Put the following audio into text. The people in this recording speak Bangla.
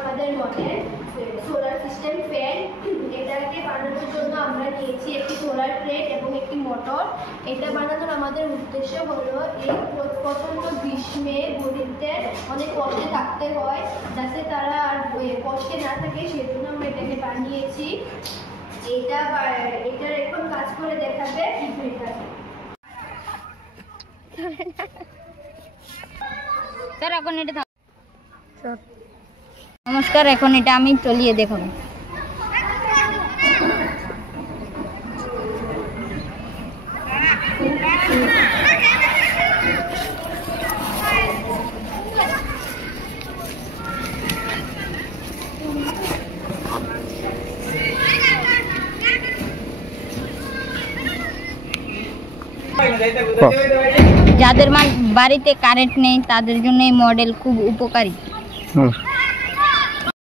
আমাদের মডেল সোলার সিস্টেম ফ্যান। এটাকে বানানোর জন্য আমরা নিয়েছি একটি সোলার প্লেট এবং একটি মোটর। এটা বানানোর আমাদের উদ্দেশ্য হলো এই প্রচণ্ড গ্রীষ্মে গরিবদের অনেক কষ্টে থাকতে হয়, যাতে তারা আর কষ্টে না থাকে, সেজন্য আমরা এটাকে বানিয়েছি। এটার এখন কাজ করে দেখাবে। নমস্কার, এখন এটা আমি চলিয়ে দেখাবো। যাদের বাড়িতে কারেন্ট নেই তাদের জন্য এই মডেল খুব উপকারী।